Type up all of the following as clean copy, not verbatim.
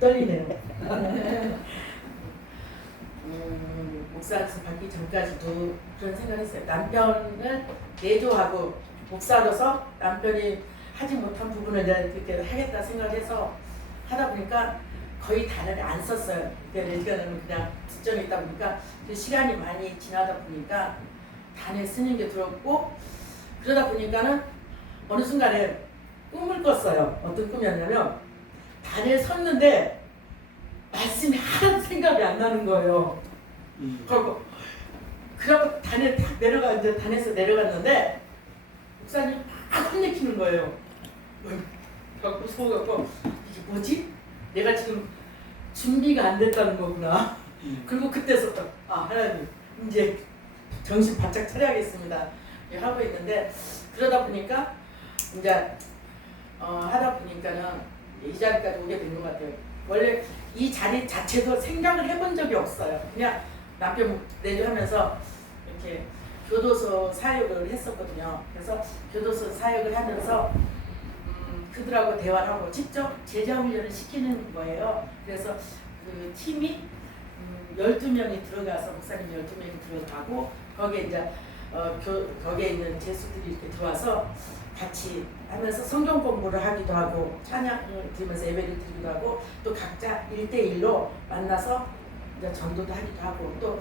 떨리네요. 목사로서 받기 전까지도 그런 생각을 했어요. 남편을 내조하고 목사로서 남편이 하지 못한 부분을 내가 그렇게 하겠다 생각해서 하다 보니까 거의 단어를 안 썼어요. 그때는 그냥 특정에 있다 보니까 그 시간이 많이 지나다 보니까 단어 쓰는 게 들었고, 그러다 보니까는 어느 순간에 꿈을 꿨어요. 어떤 꿈이었냐면 단을 섰는데 말씀이 하나도 생각이 안 나는 거예요. 그러고 단에 탁 내려가, 이제 단에서 내려갔는데 목사님 막 혼내키는 거예요. 그래갖고 속아갖고 이게 뭐지? 내가 지금 준비가 안 됐다는 거구나. 그리고 그때부터 하나님 이제 정신 바짝 차려야겠습니다 하고 있는데, 그러다 보니까 이제 하다 보니까는 이 자리까지 오게 된 것 같아요. 원래 이 자리 자체도 생각을 해본 적이 없어요. 그냥 남편 내조하면서 이렇게 교도소 사역을 했었거든요. 그래서 교도소 사역을 하면서 그들하고 대화를 하고 직접 제자 훈련을 시키는 거예요. 그래서 그 팀이 12명이 들어가서, 목사님 12명이 들어가고, 거기에 이제 거기에 있는 제수들이 이렇게 들어와서 같이 하면서 성경 공부를 하기도 하고 찬양을 들으면서 예배를 드리기도 하고, 또 각자 1대1로 만나서 이제 전도도 하기도 하고, 또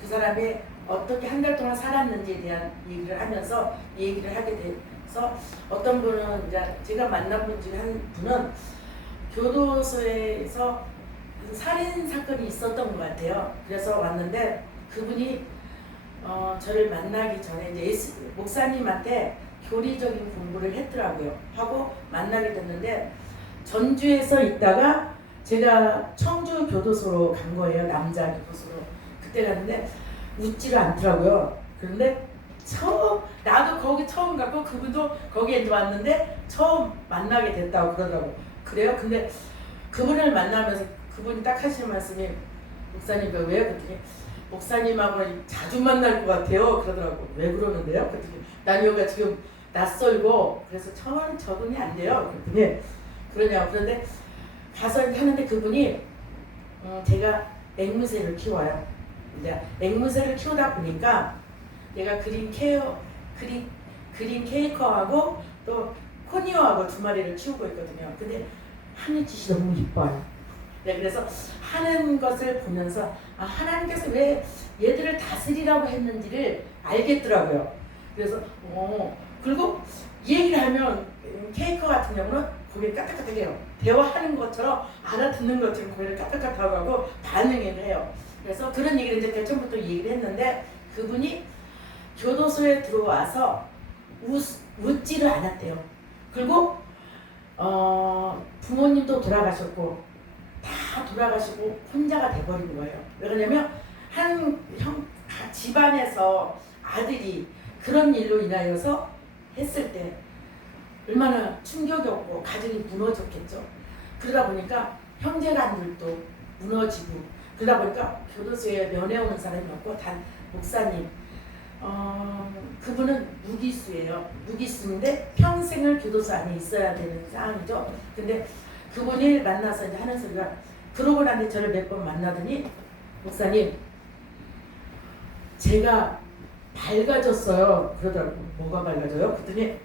그 사람이 어떻게 한 달 동안 살았는지에 대한 얘기를 하면서 얘기를 하게 돼서, 어떤 분은 이제 제가 만나본 중에 한 분은 교도소에서 살인 사건이 있었던 것 같아요. 그래서 왔는데 그분이 저를 만나기 전에 이제 목사님한테 교리적인 공부를 했더라고요. 하고 만나게 됐는데, 전주에서 있다가 제가 청주 교도소로 간 거예요. 남자 교도소로. 그때 갔는데 웃지를 않더라고요. 그런데 나도 거기 처음 갔고 그분도 거기에 왔는데 처음 만나게 됐다고 그러더라고요. 그래요? 근데 그분을 만나면서 그분이 딱 하시는 말씀이, 목사님 왜요? 그랬더니 목사님하고는 자주 만날 것 같아요 그러더라고요. 왜 그러는데요? 그랬더니 난 여기가 지금 낯설고 그래서 처음 적응이 안 돼요. 그랬더니 그러냐고. 그런데 가서 하는데 그분이 제가 앵무새를 키워요. 이제 앵무새를 키우다 보니까 내가 그린 케이커하고 또 코니어하고 2마리를 키우고 있거든요. 근데 하는 짓이 너무 이뻐요. 네, 그래서 하는 것을 보면서 하나님께서 왜 얘들을 다스리라고 했는지를 알겠더라고요. 그래서 그리고 이 얘기를 하면 케이커 같은 경우는 고개를 까딱까딱해요. 대화하는 것처럼 알아듣는 것처럼 고개를 까딱까딱하고 반응을 해요. 그래서 그런 얘기를 이제 결정부터 얘기를 했는데, 그분이 교도소에 들어와서 웃지를 않았대요. 그리고 부모님도 돌아가셨고 다 돌아가시고 혼자가 돼버린 거예요. 왜 그러냐면 집안에서 아들이 그런 일로 인하여서 했을 때 얼마나 충격이었고 가정이 무너졌겠죠. 그러다 보니까 형제간들도 무너지고, 그러다 보니까 교도소에 면회 오는 사람이 없고 단 목사님, 그분은 무기수예요. 무기수인데 평생을 교도소 안에 있어야 되는 상황이죠. 근데 그분이 만나서 이제 하는 소리가, 그러고 나니 저를 몇 번 만나더니, 목사님 제가 밝아졌어요 그러더라고요. 뭐가 밝아져요? 그랬더니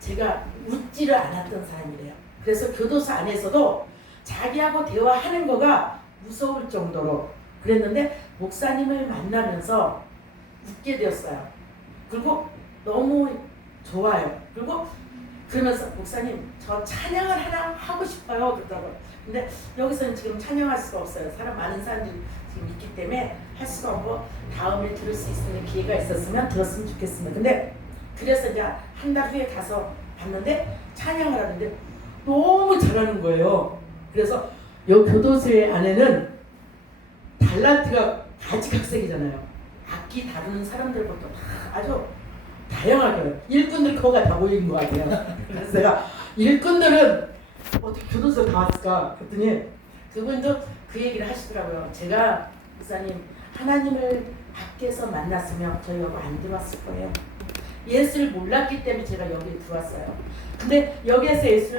제가 웃지를 않았던 사람이래요. 그래서 교도소 안에서도 자기하고 대화하는 거가 무서울 정도로 그랬는데, 목사님을 만나면서 웃게 되었어요. 그리고 너무 좋아요. 그리고 그러면서 목사님 저 찬양을 하나 하고 싶어요 그러더라고요. 근데 여기서는 지금 찬양할 수가 없어요. 많은 사람들이 지금 있기 때문에 할 수가 없고, 다음에 들을 수 있는 기회가 있었으면 들었으면 좋겠습니다. 근데 그래서 이제 한 달 후에 가서 봤는데 찬양을 하는데 너무 잘하는 거예요. 그래서 이 교도소의 안에는 달란트가 가지각색이잖아요. 악기 다루는 사람들부터 아주 다양하게 일꾼들 거가 다 모인 것 같아요. 그래서 제가 일꾼들은 어떻게 교도소에 다 왔을까 그랬더니 그분도 그 얘기를 하시더라고요. 제가 목사님 하나님을 밖에서 만났으면 저희 여기 안 들어왔을 거예요. 예수를 몰랐기 때문에 제가 여기에 들어왔어요. 근데 여기에서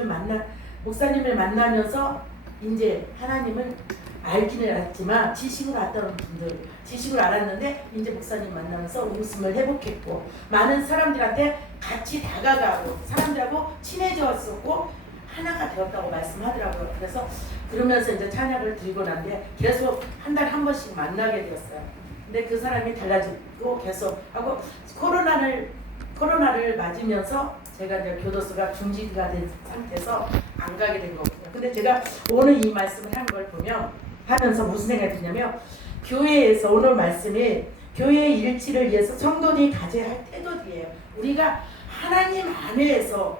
목사님을 만나면서 이제 하나님을 알기는 알았지만 지식으로 알았던 분들, 지식으로 알았는데 이제 목사님 만나면서 웃음을 회복했고 많은 사람들한테 같이 다가가고 사람들하고 친해졌었고 하나가 되었다고 말씀하더라고요. 그래서 그러면서 이제 찬양을 드리고 난 뒤에 계속 한 달에 한 번씩 만나게 되었어요. 근데 그 사람이 달라지고 계속 하고 코로나를 맞으면서 제가 이제 교도소가 중지가 된 상태에서 안 가게 된 거거든요. 근데 제가 오늘 이 말씀을 한 걸 보면 하면서 무슨 생각이 드냐면 교회에서 오늘 말씀이 교회의 일치를 위해서 성도들이 가져야 할 태도들이에요. 우리가 하나님 안에서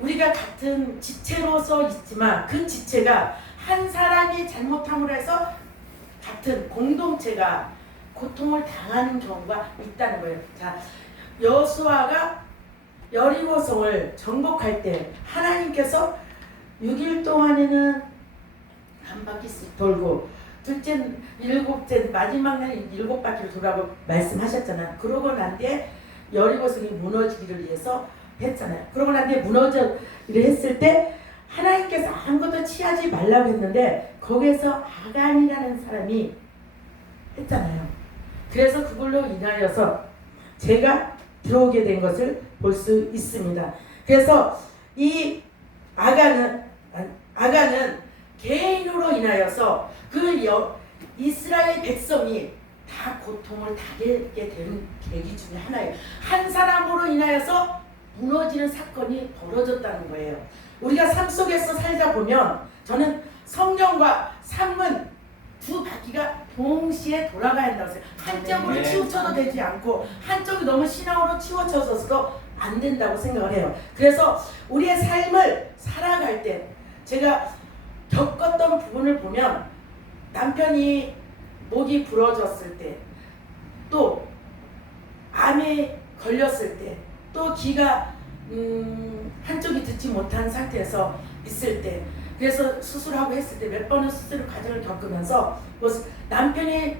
우리가 같은 지체로서 있지만 그 지체가 한 사람이 잘못함으로 해서 같은 공동체가 고통을 당하는 경우가 있다는 거예요. 자, 여호수아가 여리고성을 정복할 때 하나님께서 6일 동안에는 한 바퀴씩 돌고 둘째, 일곱째, 마지막 날 7바퀴를 돌아고 말씀하셨잖아요. 그러고 난 뒤에 여리고성이 무너지기를 위해서 했잖아요. 그러고 난 뒤에 무너지기를 했을 때 하나님께서 아무것도 취하지 말라고 했는데 거기에서 아간이라는 사람이 했잖아요. 그래서 그걸로 인하여서 제가 들어오게 된 것을 볼 수 있습니다. 그래서 이 아간은 개인으로 인하여서 이스라엘 백성이 다 고통을 당하게 되는 계기 중에 하나예요. 한 사람으로 인하여서 무너지는 사건이 벌어졌다는 거예요. 우리가 삶 속에서 살다 보면 저는 성령과 삶은 두 바퀴가 동시에 돌아가야 한다고 생각해요. 한쪽으로 치우쳐도 되지 않고 한쪽이 너무 신앙으로 치우쳐서도 안 된다고 생각을 해요. 그래서 우리의 삶을 살아갈 때 제가 겪었던 부분을 보면 남편이 목이 부러졌을 때, 또 암에 걸렸을 때, 또 귀가 한쪽이 듣지 못한 상태에서 있을 때, 그래서 수술하고 했을 때 몇 번의 수술 과정을 겪으면서 남편이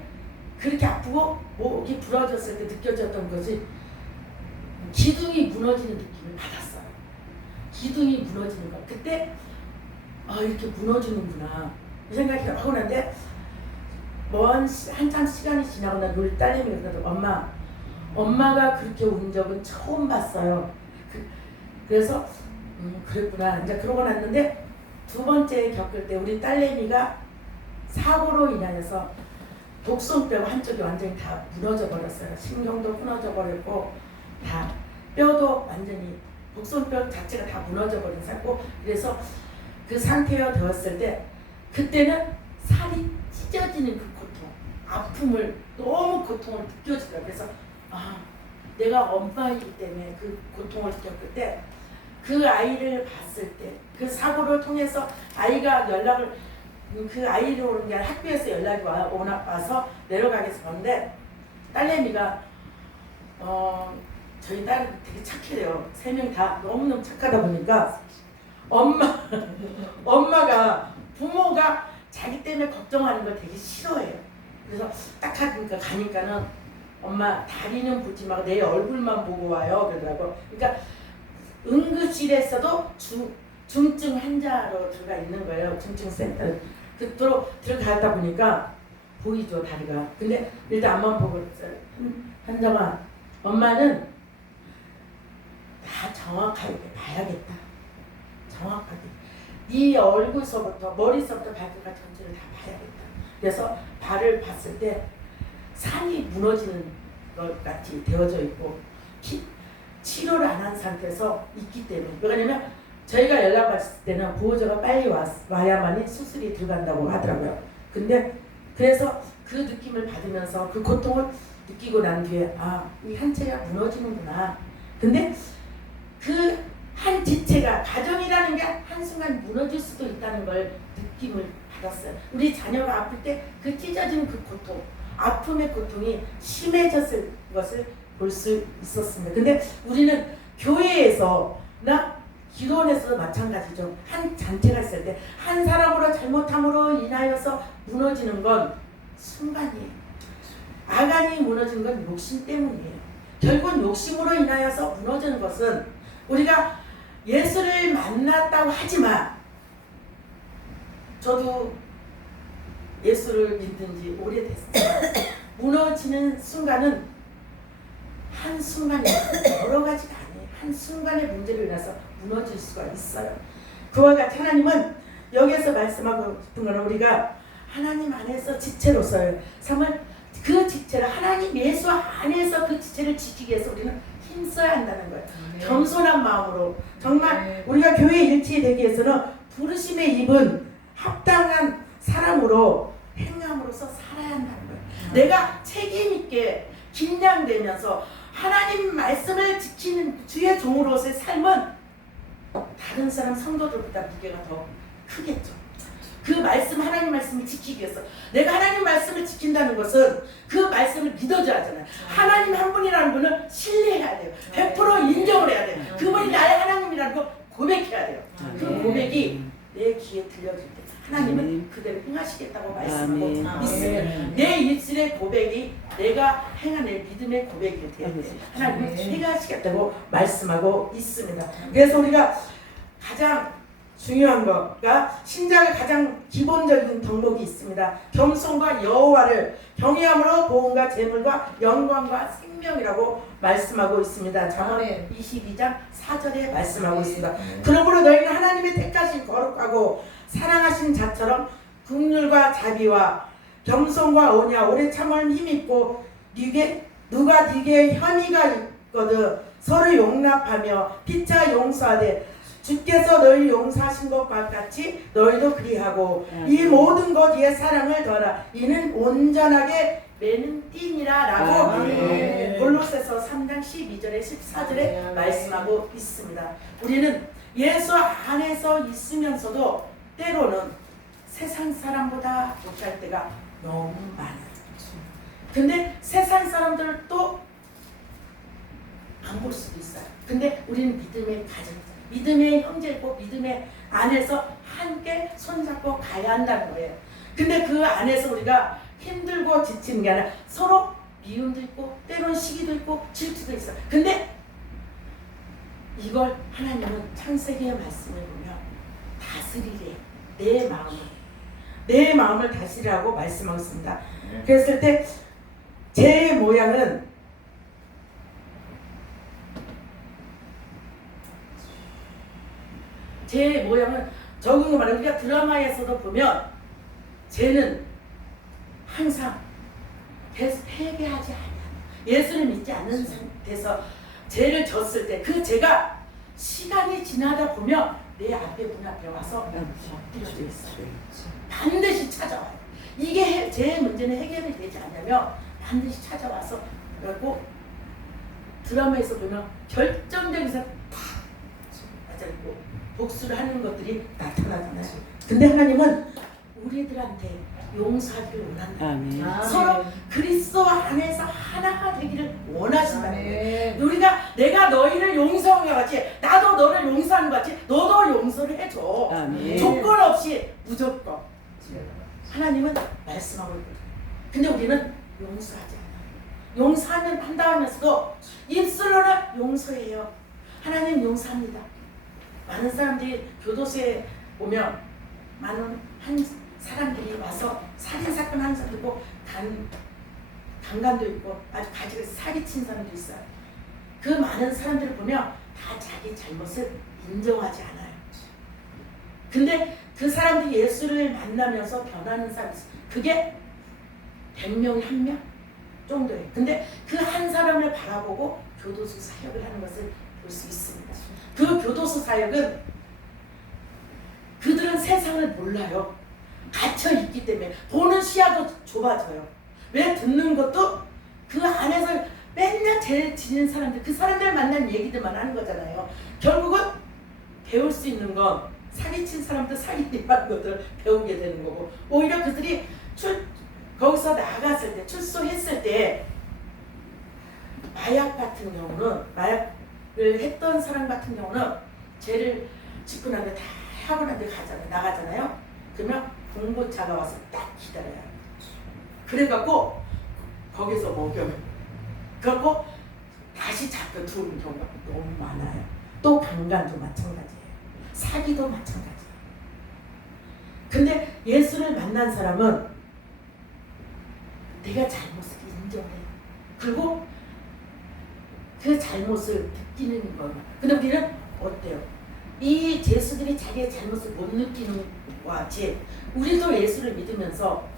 그렇게 아프고 목이 부러졌을 때 느껴졌던 것이 기둥이 무너지는 느낌을 받았어요. 기둥이 무너지는 거. 그때 이렇게 무너지는구나 이 생각이 하고 났는데 한참 시간이 지나고 난 우리 딸내미가 그러더라고. 엄마가 그렇게 운 적은 처음 봤어요. 그래서 그랬구나. 이제 그러고 났는데 두 번째 겪을 때 우리 딸내미가 사고로 인하여서 독손뼈 한쪽이 완전히 다 무너져 버렸어요. 신경도 끊어져 버렸고 다 뼈도 완전히 독손뼈 자체가 다 무너져 버린 상태고, 그래서 그 상태가 되었을 때 그때는 살이 찢어지는 그 고통, 아픔을 너무 고통을 느껴지더라고요. 그래서 내가 엄마이기 때문에 그 고통을 느꼈을 때 그 아이를 봤을 때 그 사고를 통해서 아이가 그 아이를 오는 게 아니라 학교에서 연락이 와서 내려가게 됐는데 딸내미가 저희 딸은 되게 착해요. 3명 다 너무너무 착하다 보니까 엄마가 부모가 자기 때문에 걱정하는 걸 되게 싫어해요. 그래서 딱 가니까는 엄마 다리는 보지 말고 내 얼굴만 보고 와요 그러더라고. 그러니까 응급실에서도 중증 환자로 들어가 있는 거예요. 중증센터. 들어가다 보니까 보이죠 다리가. 근데 일단 앞만 보고 있어요. 한정아, 엄마는 다 정확하게 봐야겠다. 정확하게. 네 얼굴서부터 머리서부터 발끝까지 전체를 다 봐야겠다. 그래서 발을 봤을 때 산이 무너지는 것 같이 되어져 있고 치료를 안 한 상태에서 있기 때문에. 왜냐면 저희가 연락받을 때는 보호자가 빨리 와야만이 수술이 들어간다고 하더라고요. 근데 그래서 그 느낌을 받으면서 그 고통을 느끼고 난 뒤에 이 한체가 무너지는구나. 근데 그 한 지체가 가정이라는 게 한순간 무너질 수도 있다는 걸 느낌을 받았어요. 우리 자녀가 아플 때 그 찢어진 그 고통, 아픔의 고통이 심해졌을 것을 볼 수 있었습니다. 근데 우리는 교회에서나 기도원에서도 마찬가지죠. 한 잔치가 있을 때 한 사람으로 잘못함으로 인하여서 무너지는 건 순간이에요. 아간이 무너진 건 욕심 때문이에요. 결국은 욕심으로 인하여서 무너지는 것은 우리가 예수를 만났다고 하지만 저도 예수를 믿은 지 오래됐어요. 무너지는 순간은 한순간에 여러 가지가 아니에요. 한순간에 문제로 인해서 무너질 수가 있어요. 그와 같이 하나님은 여기에서 말씀하고 싶은 거는 우리가 하나님 안에서 지체로서의 삶을 그 지체를 하나님 예수 안에서 그 지체를 지키기 위해서 우리는 힘써야 한다는 거예요. 겸손한 마음으로 정말 우리가 교회 일치 되기 위해서는 부르심에 입은 합당한 사람으로 행함으로써 살아야 한다는 거예요. 내가 책임 있게 긴장되면서 하나님 말씀을 지키는 주의 종으로서의 삶은 다른 사람 성도들보다 무게가 더 크겠죠. 그 말씀, 하나님 말씀을 지키기 위해서 내가 하나님 말씀을 지킨다는 것은 그 말씀을 믿어줘야 하잖아요. 하나님 한 분이라는 분을 신뢰해야 돼요. 100% 인정을 해야 돼요. 그분이 나의 하나님이라는 걸 고백해야 돼요. 그 고백이 내 귀에 들려질 때 하나님은 그대로 행하시겠다고 말씀하고 있습니다. 내 입술의 고백이 내가 행한 내 믿음의 고백이 되어 하나님은 행하시겠다고 말씀하고 있습니다. 그래서 우리가 가장 중요한 것과 신장의 가장 기본적인 덕목이 있습니다. 겸손과 여호와를 경외함으로 보응과 재물과 영광과 생명이라고 말씀하고 있습니다. 잠언 22장 4절에 말씀하고 있습니다. 그러므로 너희는 하나님의 택하신 거룩하고 사랑하신 자처럼 긍휼과 자비와 겸손과 온유와 오래 참을 힘있고 누가 네게 혐의가 있거든 서로 용납하며 피차 용서하되 주께서 너희를 용서하신 것과 같이 너희도 그리하고 이 모든 것 위에 사랑을 더하라. 이는 온전하게 매는 띠니라 라고 골로새서 3장 12절에 14절에 말씀하고 있습니다. 우리는 예수 안에서 있으면서도 때로는 세상 사람보다 못할 때가 너무 많아요. 근데 세상 사람들도 안 볼 수도 있어요. 근데 우리는 믿음의 가정이잖아요. 믿음의 형제고 믿음의 안에서 함께 손잡고 가야 한다는 거예요. 근데 그 안에서 우리가 힘들고 지치는 게 아니라 서로 미움도 있고 때론 시기도 있고 질투도 있어요. 근데 이걸 하나님은 창세기의 말씀을 보면 다스리래. 내 마음을 다스리라고 말씀하고 있습니다. 그랬을 때 제 모양은 적은 거 말하면 우리가 드라마에서도 보면 쟤는 항상 회개하지 않아요. 예수를 믿지 않는 상태에서 죄를 졌을 때 그 죄가 시간이 지나다 보면 내 앞에 문 앞에 와서 엎드려져 있어요. 반드시 찾아와요. 이게 제 문제는 해결이 되지 않냐면 반드시 찾아와서 그리고 드라마에서 보면 결정적인 사람 탁 맞아있고 복수를 하는 것들이 나타나잖아요. 근데 하나님은 우리들한테 용서하기를 원한다. 서로 그리스도 안에서 하나가 되기를 원하신다는 거예요. 우리가 내가 너희를 용서한 것 같이 나도 너를 용서하는 것 같이 너도 용서를 해줘. 조건 없이 무조건. 하나님은 말씀하고 있거든요. 근데 우리는 용서하지 않아요. 용서하면 한다 하면서도 입술로는 용서해요. 하나님 용서합니다. 많은 사람들이 교도소에 오면 많은 사람들이 와서 살인사건 하는 사람도 있고 강간도 있고 아주 가지고 사기친 사람도 있어요. 그 많은 사람들을 보면 다 자기 잘못을 인정하지 않아요. 근데 그 사람들이 예수를 만나면서 변하는 사람이 있어요. 그게 100명에 1명 정도예요. 근데 그 한 사람을 바라보고 교도소 사역을 하는 것을 볼 수 있습니다. 그 교도소 사역은 그들은 세상을 몰라요. 갇혀 있기 때문에 보는 시야도 좁아져요. 왜 듣는 것도 그 안에서 맨날 죄 지는 사람들 그 사람들 만난 얘기들만 하는 거잖아요. 결국은 배울 수 있는 건 사기친 사람들 사기하는 것들을 배우게 되는 거고 오히려 그들이 거기서 나갔을 때 출소했을 때 마약 같은 경우는 마약을 했던 사람 같은 경우는 죄를 짓고 나면 다 하고 난 뒤에 나가잖아요. 그러면 공보차가 와서 딱 기다려요. 그래갖고 거기서 먹여요. 그래갖고 다시 잡혀 들어오는 경우가 너무 많아요. 또 강간도 마찬가지예요. 사기도 마찬가지예요. 근데 예수를 만난 사람은 내가 잘못을 인정해. 그리고 그 잘못을 느끼는 거예요. 근데 우리는 어때요? 이 죄수들이 자기의 잘못을 못 느끼는 것과 같이 우리도 예수를 믿으면서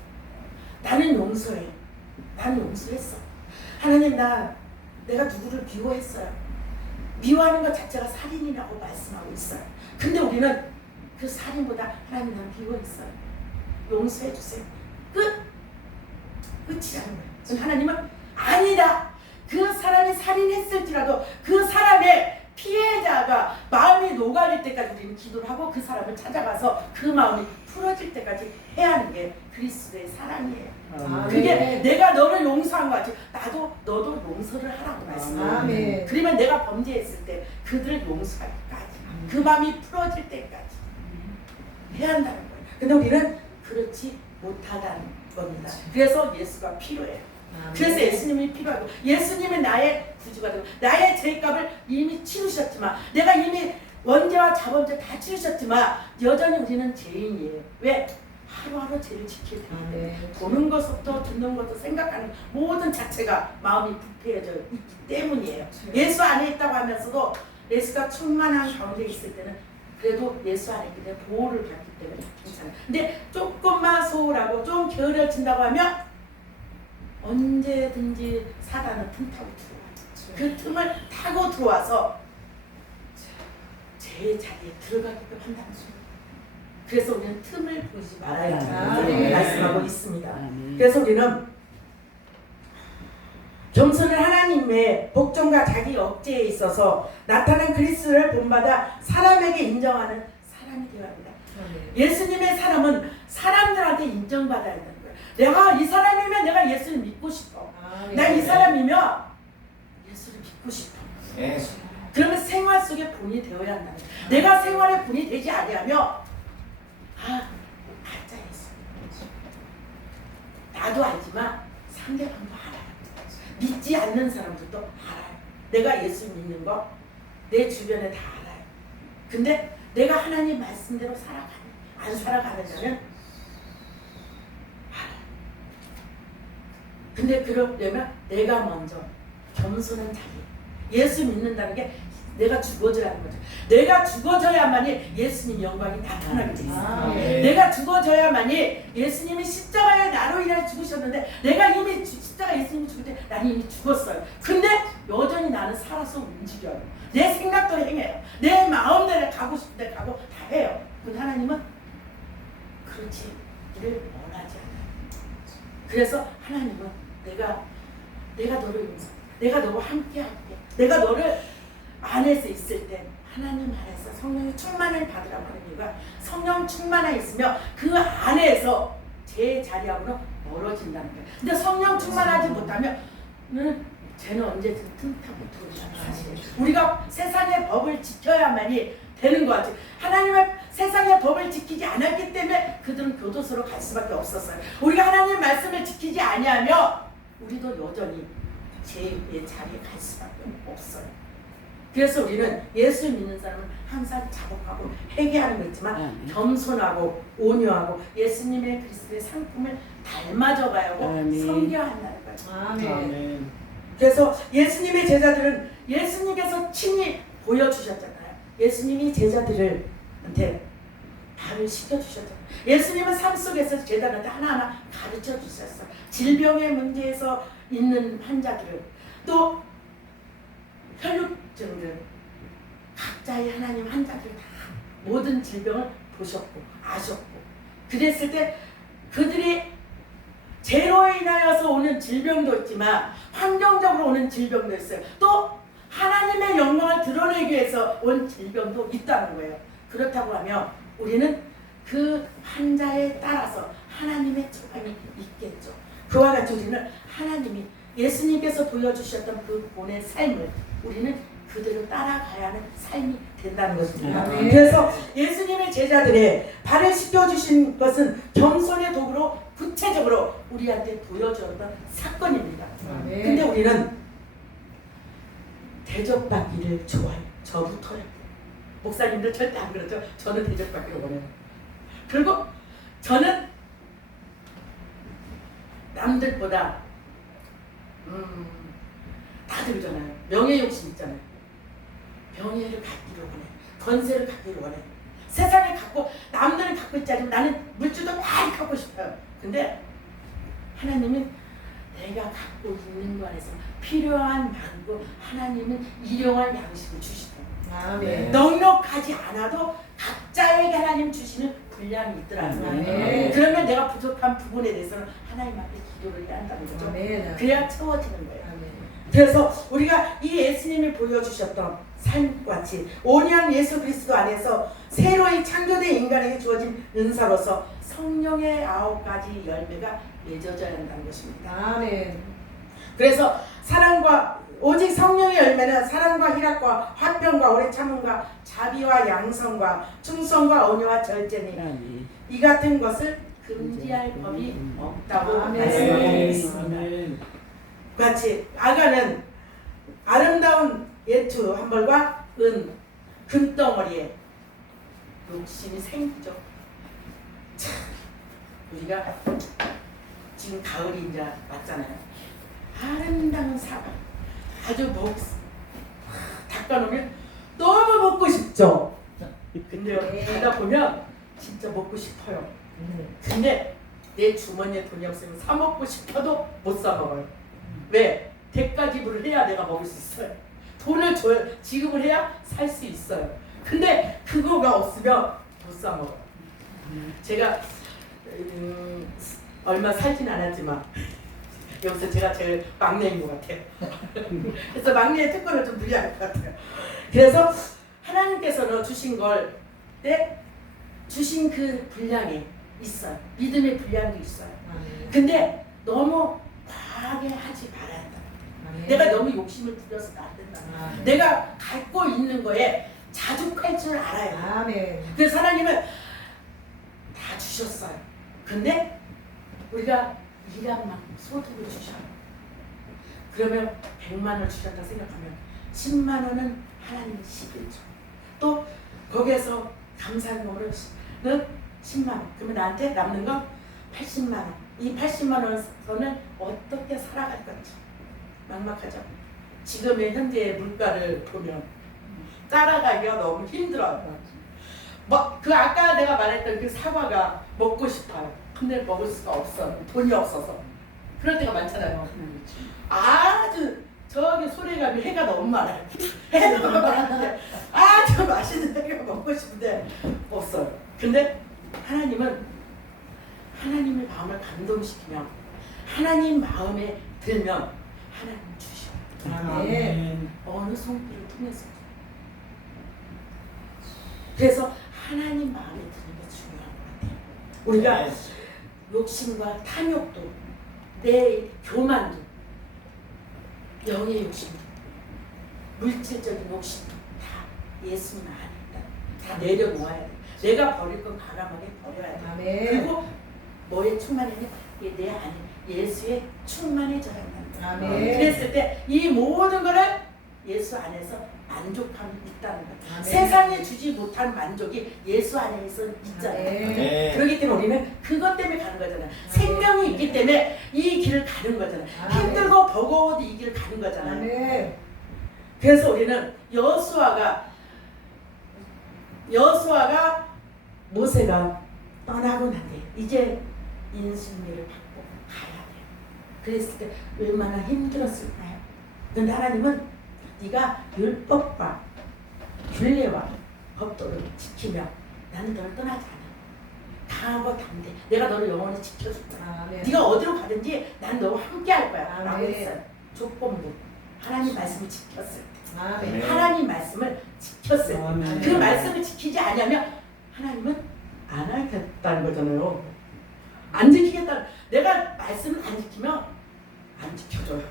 나는 용서해. 나는 용서했어. 하나님 내가 누구를 미워했어요. 미워하는 것 자체가 살인이라고 말씀하고 있어요. 근데 우리는 그 살인보다 하나님 난 미워했어요. 용서해 주세요. 끝이라는 거예요. 하나님은 아니다. 그 사람이 살인했을지라도 그 사람의 피해자가 마음이 녹아질 때까지 우리는 기도를 하고 그 사람을 찾아가서 그 마음이 풀어질 때까지 해야 하는 게 그리스도의 사랑이에요. 그게 내가 너를 용서한 것 같이 너도 용서를 하라고 말씀해요. 그러면 내가 범죄했을 때 그들을 용서하기까지 그 마음이 풀어질 때까지 해야 한다는 거예요. 근데 우리는 그렇지 못하다는 겁니다. 그래서 예수가 필요해요. 그래서 예수님이 필요하고 예수님은 나의 구주가 되고 나의 죄값을 이미 치르셨지만 내가 이미 원죄와 자범죄 다 치르셨지만 여전히 우리는 죄인이에요. 왜? 하루하루 죄를 지킬 때문에 보는 것부터 듣는 것도 생각하는 모든 자체가 마음이 부패해져 있기 때문이에요. 예수 안에 있다고 하면서도 예수가 충만한 가운데 있을 때는 그래도 예수 안에 있기 때문에 보호를 받기 때문에 괜찮아요. 근데 조금만 소홀하고 좀 게으러진다고 하면 언제든지 사단은 틈 타고 들어와요. 그 틈을 타고 들어와서 제 자리에 들어가게끔 한다는 소리예요. 그래서 우리는 틈을 보지 말아야 한다고 말씀하고 있습니다. 그래서 우리는 겸손은 하나님의 복종과 자기 억제에 있어서 나타난 그리스도를 본받아 사람에게 인정하는 사람이 되어야 합니다. 예수님의 사람은 사람들한테 인정받아야 된다는 거예요. 내가 이 사람이면 내가 예수를 믿고 싶어. 나 이 사람이면 예수를 믿고 싶어. 그러면 생활 속에 본이 되어야 한다는 거예요. 내가 생활의 본이 되지 아니하면 가짜 예수. 나도 알지만 상대방도 알아요. 믿지 않는 사람들도 알아요. 내가 예수 믿는 거 내 주변에 다 알아요. 근데 내가 하나님 말씀대로 안 살아가는 자는 알아요. 근데 그러려면 내가 먼저 겸손한 자리. 예수 믿는다는 게 내가 죽어져야 하는 거죠. 내가 죽어져야만이 예수님 영광이 나타나게 돼 있어요. 내가 죽어져야만이 예수님이 십자가에 나로 인해 죽으셨는데 내가 이미 십자가 예수님이 죽을 때 나는 이미 죽었어요. 근데 여전히 나는 살아서 움직여요. 내 생각도 행해요. 내 마음대로 가고 싶은 데 가고 다 해요. 근데 하나님은 그렇지를 원하지 않아요. 그래서 하나님은 내가 너를 용서, 내가 너와 함께 할게. 내가 너를 안에서 있을 때 하나님 안에서 성령의 충만을 받으라고 하는 이유가 성령 충만에 있으며 그 안에서 제 자리하고는 멀어진다는 거예요. 근데 성령 충만하지 못하면 죄는 언제든 틈타고 들어오는 사실이에요. 우리가 세상의 법을 지켜야만이 되는 것 같아요. 하나님의 세상의 법을 지키지 않았기 때문에 그들은 교도소로 갈 수밖에 없었어요. 우리가 하나님의 말씀을 지키지 아니하면 우리도 여전히 죄의 자리에 갈 수밖에 없어요. 그래서 우리는 예수 믿는 사람은 항상 자복하고 회개하는 거 있지만 겸손하고 온유하고 예수님의 그리스도의 상품을 닮아져가야 하고 섬겨야 한다는 거예요. 아멘. 그래서 예수님의 제자들은 예수님께서 친히 보여주셨잖아요. 예수님이 제자들한테 발을 씻겨주셨잖아요. 예수님은 삶 속에서 제자들한테 하나하나 가르쳐 주셨어요. 질병의 문제에서 있는 환자들을 또 혈육증들 각자의 하나님 환자들 다 모든 질병을 보셨고 아셨고 그랬을 때 그들이 죄로 인하여서 오는 질병도 있지만 환경적으로 오는 질병도 있어요. 또 하나님의 영광을 드러내기 위해서 온 질병도 있다는 거예요. 그렇다고 하면 우리는 그 환자에 따라서 하나님의 처방이 있겠죠. 그와 같이 우리는 하나님이 예수님께서 보여주셨던 그 본의 삶을 우리는 그대로 따라가야 하는 삶이 된다는 것입니다. 그래서 예수님의 제자들의 발을 씻겨주신 것은 겸손의 도구로 구체적으로 우리한테 보여주었던 사건입니다. 근데 우리는 대접받기를 좋아해요. 저부터요. 목사님들 절대 안 그러죠. 저는 대접받기를 원해요. 그리고 저는 남들보다 다들 그러잖아요. 명예 욕심 있잖아요. 명예를 갖기를 원해. 권세를 갖기를 원해. 세상에 갖고 남들은 갖고 있지 않지만 나는 물질도 많이 갖고 싶어요. 근데 하나님은 내가 갖고 있는 거 안에서 필요한 만큼 하나님은 일용할 양식을 주시더라고요. 네. 넉넉하지 않아도 각자에게 하나님 주시는 분량이 있더라고요. 그러면 내가 부족한 부분에 대해서는 하나님 앞에 기도를 해야 한다는 거죠. 그래야 채워지는 거예요. 그래서 우리가 이 예수님이 보여주셨던 삶과 같이 온유한 예수 그리스도 안에서 새로이 창조된 인간에게 주어진 은사로서 성령의 9가지 열매가 맺어져야 한다는 것입니다. 그래서 사랑과 오직 성령의 열매는 사랑과 희락과 화평과 오래 참음과 자비와 양성과 충성과 온유와 절제니 이 같은 것을 금지할 법이 없다고 말씀하고 있습니다. 같이 아가는 아름다운 예투 한 벌과 금덩어리에 욕심이 생기죠. 참, 우리가 지금 가을이 이제 왔잖아요. 아름다운 사과 아주 닦아놓으면 너무 먹고 싶죠. 근데 가다 보면 진짜 먹고 싶어요. 근데 내 주머니에 돈이 없으면 사 먹고 싶어도 못 사 먹어요. 왜? 대가 지불을 해야 내가 먹을 수 있어요. 돈을 지급을 해야 살 수 있어요. 근데 그거가 없으면 못 사 먹어요. 제가 얼마 살진 않았지만 여기서 제가 제일 막내인 것 같아요. 그래서 막내의 특권을 좀 누려야 할 것 같아요. 그래서 하나님께서는 주신 그 분량이 있어요. 믿음의 분량도 있어요. 근데 너무 과하게 하지 말아야 한다. 내가 너무 욕심을 부려서는 안 된다. 내가 갖고 있는 거에 자족할 줄 알아요. 그래서 하나님은 다 주셨어요. 근데 우리가 일한 만큼 소득을 주셔요. 그러면 100만 원을 주셨다 생각하면 10만 원은 하나님의 11조. 또 거기에서 감사금으로는 10만 원. 그러면 나한테 남는 건 80만 원. 이 80만 원에서는 어떻게 살아갈 건지 막막하죠. 지금의 현재의 물가를 보면 따라가기가 너무 힘들어요. 그 아까 내가 말했던 그 사과가 먹고 싶어요. 근데 먹을 수가 없어. 돈이 없어서. 그럴 때가 많잖아요. 아주 저기 소리 가면 해가 너무 많아요. 해가 너무 많은데 아주 맛있는 해가 먹고 싶은데 없어요. 근데 하나님은 하나님의 마음을 감동시키면 하나님 마음에 들면 하나님 주셔요. 어느 손길을 통해서. 그래서 하나님 마음에 드는 게 중요한 것 같아요. 우리가 욕심과 탐욕도 내 교만도 영의 욕심도 물질적인 욕심도 다 예수님 안에 있다. 다 내려놓아야 돼. 내가 버릴 건 과감하게 버려야 돼. 그리고 뭐에 충만하냐? 내 안에 예수에 충만해져야 한다. 그랬을 때 이 모든 거를 예수 안에서 만족함이 있다는 거예요. 세상에 주지 못한 만족이 예수 안에서 있잖아요. 그렇기 때문에 우리는 그것 때문에 가는 거잖아요. 생명이 있기 때문에 이 길을 가는 거잖아요. 힘들고 버거워도 이 길을 가는 거잖아요. 그래서 우리는 여호수아가 모세가 떠나고 난 뒤에 이제 인순례를 받고 가야 돼요. 그랬을 때 얼마나 힘들었을까요? 그런데 하나님은 네가 율법과 균례와 법도를 지키면 나는 너를 떠나지 않아. 강하고 담대. 내가 너를 영원히 지켜줄 거야. 네가 어디로 가든지 난 너와 함께 할 거야. 라고 했어요. 조건부. 하나님 말씀을 지켰을 때. 하나님 말씀을 지켰을 때. 그 말씀을 지키지 않으면 하나님은 안 하겠다는 거잖아요. 안 지키겠다. 내가 말씀을 안 지키면 안 지켜줘요.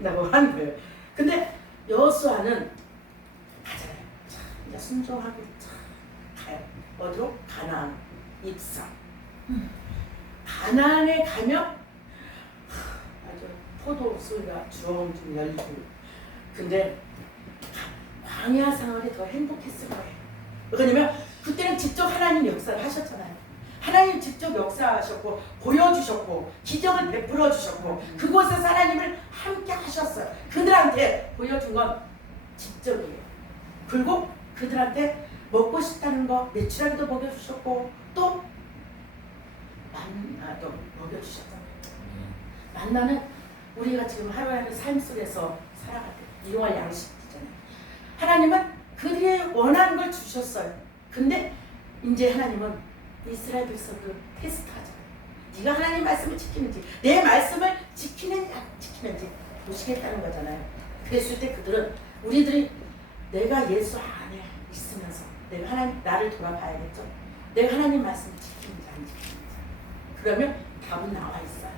라고 하는 거예요. 근데 여호수아는 가잖아요. 이제 순종하고 가요. 어디로? 가나안 입성. 가나안에 가면 아주 포도수가 주렁주렁 열리고. 근데 광야 생활이 더 행복했을 거예요. 왜냐면 그때는 직접 하나님 역사를 하셨잖아요. 하나님 직접 역사하셨고 보여주셨고 기적을 베풀어 주셨고 그곳에서 하나님을 함께 하셨어요. 그들한테 보여준 건 직접이에요. 그리고 그들한테 먹고 싶다는 거 메추라기도 먹여주셨고 또 만나도 먹여주셨잖아요. 만나는 우리가 지금 하루하루 삶 속에서 살아갈 때 일용할 양식이잖아요. 하나님은 그들이 원하는 걸 주셨어요. 근데 이제 하나님은 이스라엘 백성들 테스트하잖아요. 네가 하나님 말씀을 지키는지 내 말씀을 지키는지 안 지키는지 보시겠다는 거잖아요. 그랬을 때 그들은 우리들이 내가 예수 안에 있으면서 내가 하나님 나를 돌아봐야겠죠. 내가 하나님 말씀을 지키는지 안 지키는지. 그러면 답은 나와 있어요.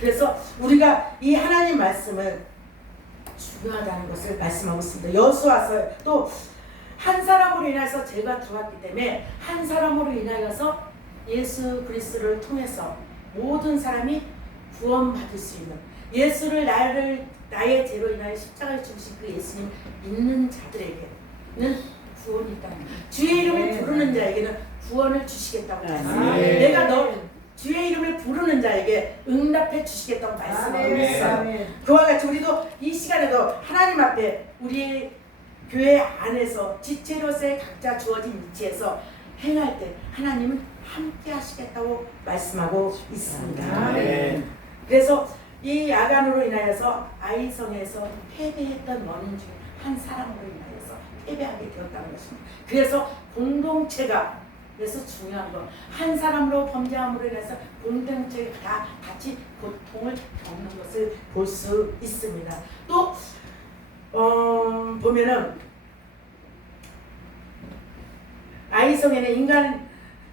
그래서 우리가 이 하나님 말씀을 중요하다는 것을 말씀하고 있습니다. 여호수아서 또 한 사람으로 인해서 죄가 들어왔기 때문에 한 사람으로 인하여서 예수 그리스도를 통해서 모든 사람이 구원받을 수 있는 예수를 나의 죄로 인하여 십자가에 죽으신 그 예수님 믿는 자들에게는 구원이 있다는 거예요. 주의 이름을 부르는 자에게는 구원을 주시겠다고 말씀합니다. 내가 너 주의 이름을 부르는 자에게 응답해 주시겠다고 말씀하고 있어요. 그와 같이 우리도 이 시간에도 하나님 앞에 우리 교회 안에서 지체로서의 각자 주어진 위치에서 행할 때 하나님은 함께 하시겠다고 말씀하고 있습니다. 그래서 이 야간으로 인하여서 아이성에서 패배했던 원인 중에 한 사람으로 인하여서 패배하게 되었다는 것입니다. 그래서 공동체가 그래서 중요한 건 한 사람으로 범죄함으로 인해서 공동체가 다 같이 고통을 겪는 것을 볼 수 있습니다. 또 보면은 아이성에는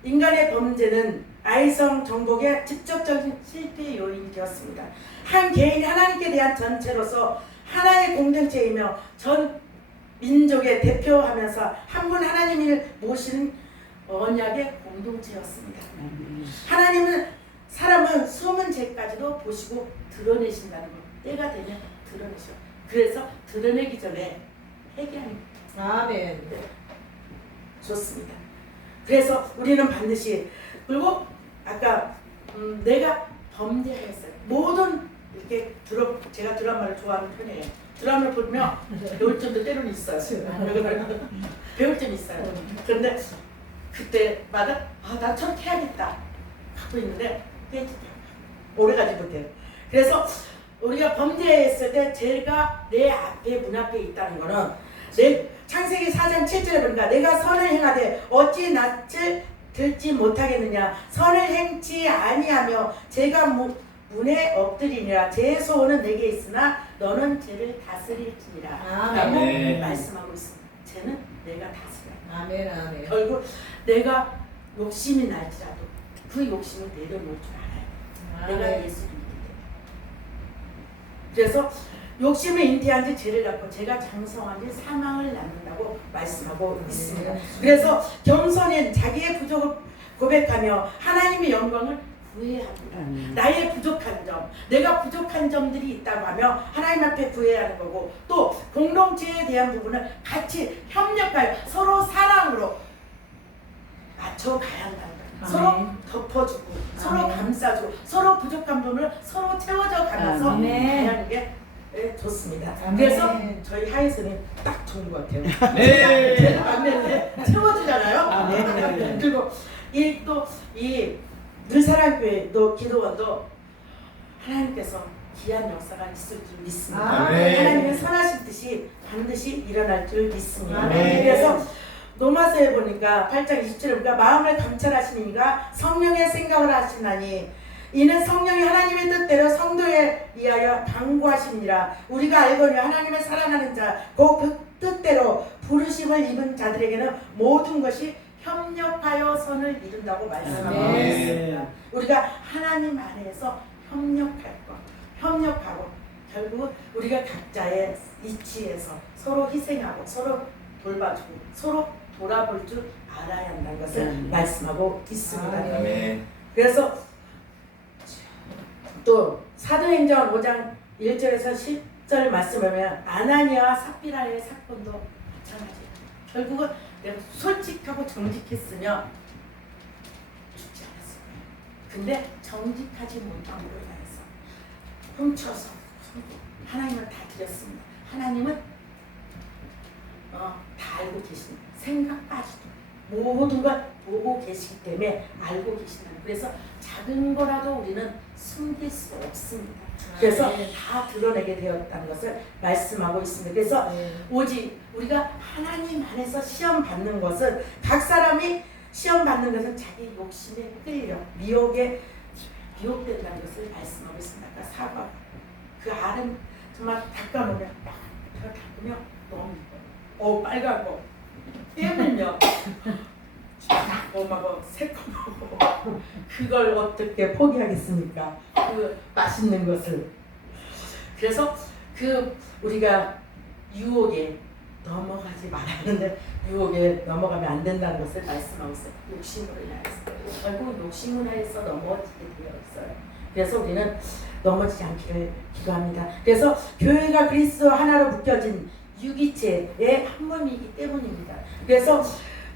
인간의 범죄는 아이성 정복의 직접적인 실패 요인이 되었습니다. 한 개인이 하나님께 대한 전체로서 하나의 공동체이며 전 민족의 대표하면서 한 분 하나님을 모시는 언약의 공동체였습니다. 하나님은 사람은 숨은 죄까지도 보시고 드러내신다는 것. 때가 되면 드러내셔. 그래서 드러내기 전에 회개하는 아멘. 네. 좋습니다. 그래서 우리는 반드시 그리고 아까 내가 범죄했어요. 모든 이렇게 제가 드라마를 좋아하는 편이에요. 드라마를 보면 배울 점도 때로는 있어요. 배울 점이 있어요. 그런데 그때마다 나 저렇게 해야겠다 갖고 있는데 오래가지 못해요. 그래서 우리가 범죄했을 때 죄가 내 앞에 문 앞에 있다는 거는 내 창세기 4장 7절에 보니까 내가 선을 행하되 어찌 낯을 들지 못하겠느냐 선을 행치 아니하며 죄가 문에 엎드리니라 죄의 소원은 내게 있으나 너는 죄를 다스릴지니라 라고 말씀하고 있습니다. 죄는 내가 다스려야 아멘. 아멘. 결국 내가 욕심이 날지라도 그 욕심을 내려놓을 줄 알아야 돼. 내가 예수를 믿기 때문에. 그래서 욕심을 잉태한 지 죄를 낳고 죄가 장성한 지 사망을 낳는다고 말씀하고 있습니다. 그래서 겸손인 자기의 부족을 고백하며 하나님의 영광을 구해야 합니다. 나의 부족한 점, 내가 부족한 점들이 있다고 하며 하나님 앞에 구해야 하는 거고 또 공동체에 대한 부분을 같이 협력하여 서로 사랑으로 맞춰가야 한다는 거예요. 서로 덮어주고 서로 감싸주고 서로 부족한 부분을 서로 채워져 가면서 가야 하는 게 좋습니다. 그래서 저희 하이선이 딱 좋은 것 같아요. 제가 막내인데 채워주잖아요. 그리고 이 늘사랑교회도 기도원도 하나님께서 귀한 역사가 있을 줄 믿습니다. 하나님의 선하신 뜻이 반드시 일어날 줄 믿습니다. 그래서 로마서에 보니까 8장 27절 보니까 마음을 감찰하시는 이가 성령의 생각을 하시나니 이는 성령이 하나님의 뜻대로 성도에 위하여 강구하십니다. 우리가 알거니 하나님을 사랑하는 자, 그 뜻대로 부르심을 입은 자들에게는 모든 것이 협력하여 선을 이룬다고 말씀하고 있습니다. 우리가 하나님 안에서 협력하고 결국 우리가 각자의 위치에서 서로 희생하고 서로 돌봐주고 서로 돌아볼 줄 알아야 한다는 것을 말씀하고 있습니다. 그래서 또 사도행전 5장 1절에서 10절 말씀하면 아나니아와 삽비라의 사건도 마찬가지예요. 결국은 내가 솔직하고 정직했으면 근데 정직하지 못함으로 인해서 훔쳐서 하나님은 다 드렸습니다. 하나님은 다 알고 계십니다. 생각까지도 모든 걸 보고 계시기 때문에 알고 계신다. 그래서 작은 거라도 우리는 숨길 수 없습니다. 그래서 다 드러내게 되었다는 것을 말씀하고 있습니다. 그래서 오직 우리가 하나님 안에서 시험 받는 것은 각 사람이 시험 받는 것은 자기 욕심에 끌려 미혹에 미혹된다는 것을 말씀하고 있습니다. 그러니까 사과 그 알은 정말 닦아놓으면 딱 닦으면 너무 이뻐요. 빨간 거 깨물면 엄마가 새콤하고 그걸 어떻게 포기하겠습니까? 그 맛있는 것을. 그래서 그 우리가 유혹에 넘어가지 말아야 하는데 유혹에 넘어가면 안 된다는 것을 말씀하고 있어요. 욕심으로 인하여서 결국 욕심으로 인해서 넘어지게 되어 있어요. 그래서 우리는 넘어지지 않기를 기도합니다. 그래서 교회가 그리스도 하나로 묶여진 유기체의 한 몸이기 때문입니다. 그래서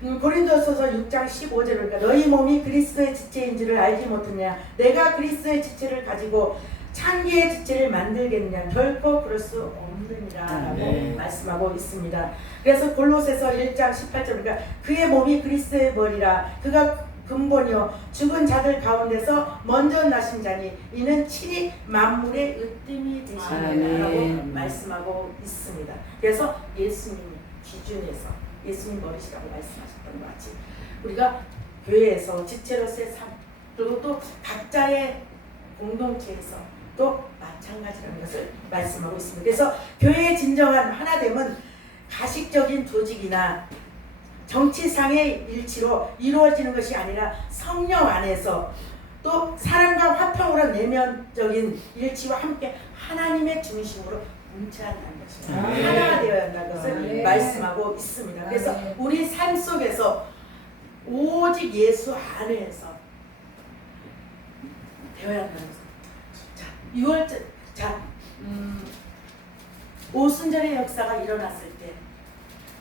고린도서서 6장 15절을 그러니까 너희 몸이 그리스도의 지체인 줄을 알지 못하냐 내가 그리스도의 지체를 가지고 창기의 지체를 만들겠느냐 결코 그럴 수 없느니라 라고 말씀하고 있습니다. 그래서 골로새서 1장 18절 그러니까 그의 몸이 그리스도의 머리라 그가 근본이요 죽은 자들 가운데서 먼저 나신 자니 이는 친히 만물의 으뜸이 되시느라고 말씀하고 있습니다. 그래서 예수님이 기준에서 예수님 머리시라고 말씀하셨던 것 같이 우리가 교회에서 지체로서의 삶 그리고 또 각자의 공동체에서 또 마찬가지라는 것을 말씀하고 있습니다. 그래서 교회의 진정한 하나됨은 가식적인 조직이나 정치상의 일치로 이루어지는 것이 아니라 성령 안에서 또 사랑과 화평으로 내면적인 일치와 함께 하나님의 중심으로 뭉쳐한다는 것입니다. 하나가 되어야 한다는 것을 말씀하고 있습니다. 그래서 우리 삶 속에서 오직 예수 안에서 되어야 한다는 것입니다. 자, 6월절, 오순절의 역사가 일어났을 때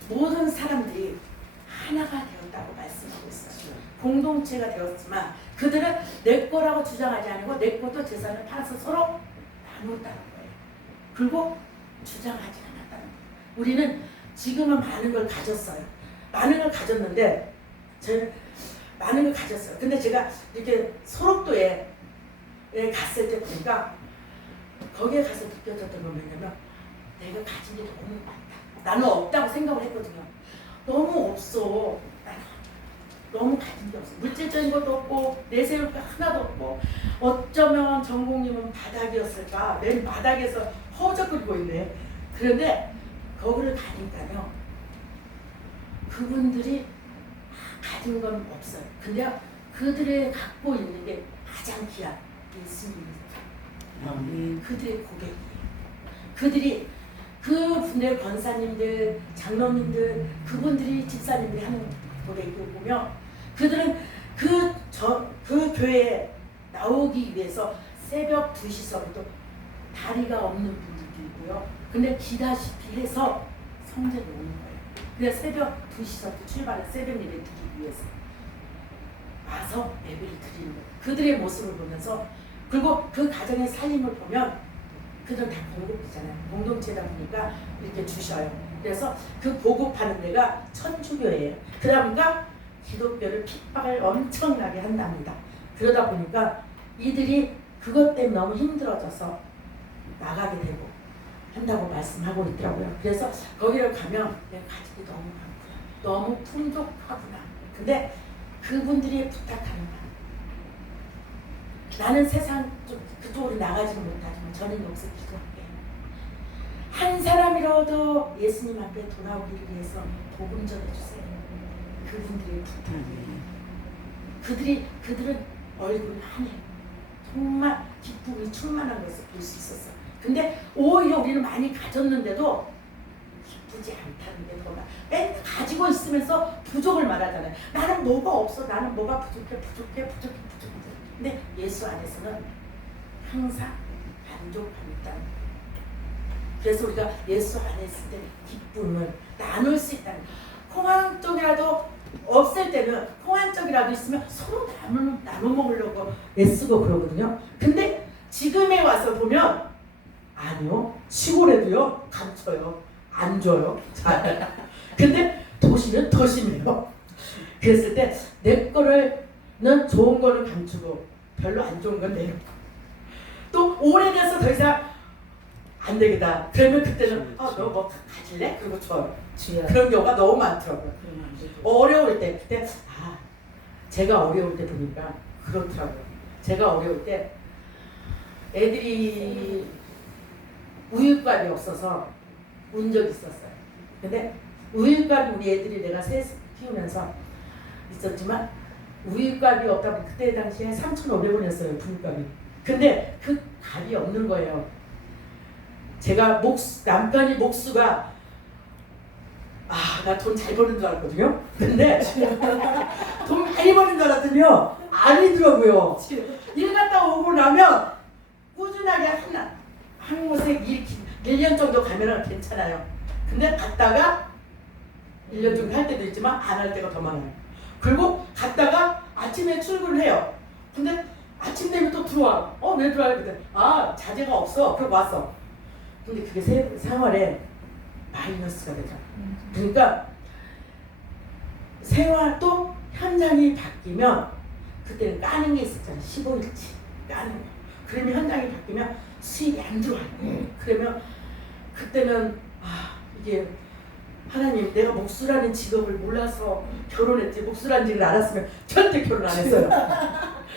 모든 사람들이 하나가 되었다고 말씀하고 있어요. 공동체가 되었지만 그들은 내 거라고 주장하지 않고 내 것도 재산을 팔아서 서로 나눴다는 거예요. 그리고 주장하지 않았다는 거예요. 우리는 지금은 많은 걸 가졌어요. 많은 걸 가졌는데 저는 많은 걸 가졌어요. 근데 제가 이렇게 소록도에 갔을 때 보니까 거기에 가서 느껴졌던 건 뭐냐면 내가 가진 게 너무 많다. 나는 없다고 생각을 했거든요. 너무 없어. 나는 너무 가진 게 없어. 물질적인 것도 없고 내세울 게 하나도 없고 어쩌면 전공님은 바닥이었을까? 맨 바닥에서 허우적거리고 있네. 그런데 거기를 가니까요. 그분들이 가진 건 없어요. 근데 그들의 갖고 있는 게 가장 귀한 예수님입니다. 그들의 고백이에요. 그들이 그분들 권사님들, 장로님들, 그분들이 집사님들이 하는 고백을 보면 그들은 그 교회에 나오기 위해서 새벽 2시서부터 다리가 없는 분들도 있고요. 근데 기다시피 해서 성전에 오는 거예요. 그래서 새벽 2시서부터 출발해 새벽 예배 드리기 위해서 와서 예배를 드리는 거예요. 그들의 모습을 보면서 그리고 그 가정의 살림을 보면 그들은 다 공급이잖아요. 공동체다 보니까 이렇게 주셔요. 그래서 그 보급하는 데가 천주교예요. 그러다 보니까 기독교를 핍박을 엄청나게 한답니다. 그러다 보니까 이들이 그것 때문에 너무 힘들어져서 나가게 되고 한다고 말씀하고 있더라고요. 그래서 거기를 가면 내가 가진 게 너무 많구나. 너무 풍족하구나. 근데 그분들이 부탁하는 말 나는 세상 그쪽으로 나가지는 못하지만 저는 여기서 기도할게요. 한 사람이라도 예수님 앞에 돌아오기를 위해서 복음 전해주세요. 그분들의 부탁이에요. 그들은 얼굴이 환해. 정말 기쁨이 충만한 것을 볼 수 있었어. 근데 오히려 우리는 많이 가졌는데도 기쁘지 않다는 게 더 나아. 맨 가지고 있으면서 부족을 말하잖아요. 나는 뭐가 없어. 나는 뭐가 부족해. 근데 예수 안에서는 항상 만족함이 있다는 거예요. 그래서 우리가 예수 안에 있을 때 기쁨을 나눌 수 있다는 거예요. 공항 쪽이라도 없을 때는 콩 한 쪽이라도 있으면 서로 나눠 먹으려고 애쓰고 그러거든요. 근데 지금에 와서 보면 아니요. 시골에도요. 감춰요. 안 줘요. 잘. 근데 도시는 더 심해요. 그랬을 때 내 거는 좋은 거는 감추고 별로 안 좋은 건 내놓고 또 오래돼서 더 이상 안 되겠다. 그러면 그때는 너 뭐 가질래? 그리고 저 그런 경우가 너무 많더라고요. 어려울 때 그때 제가 어려울 때 보니까 그렇더라고요. 제가 어려울 때 애들이 우유값이 없어서 운 적이 있었어요. 근데 우유값이 우리 애들이 내가 셋 키우면서 있었지만 우유값이 없다 보니 그때 당시에 3,500원이었어요. 분유값이. 근데 그 값이 없는 거예요. 제가 남편이 목수가 나 돈 잘 버는 줄 알았거든요. 근데 돈 많이 버는 줄 알았더니요. 아니더라고요. 일 갔다 오고 나면 꾸준하게 한 곳에 1년 정도 가면은 괜찮아요. 근데 갔다가 1년 정도 할 때도 있지만 안 할 때가 더 많아요. 그리고 갔다가 아침에 출근을 해요. 근데 아침 되면 또 들어와. 왜 들어와요? 그때 자재가 없어. 그러고 왔어. 근데 그게 생활에 마이너스가 되죠. 그러니까 생활도 현장이 바뀌면 그때는 까는 게 있었잖아요. 15일치 까는 거. 그러면 현장이 바뀌면 수입이 안 들어와요. 그러면 그때는 이게 하나님 내가 목수라는 직업을 몰라서 결혼했지 목수라는 직업을 알았으면 절대 결혼 안 했어요.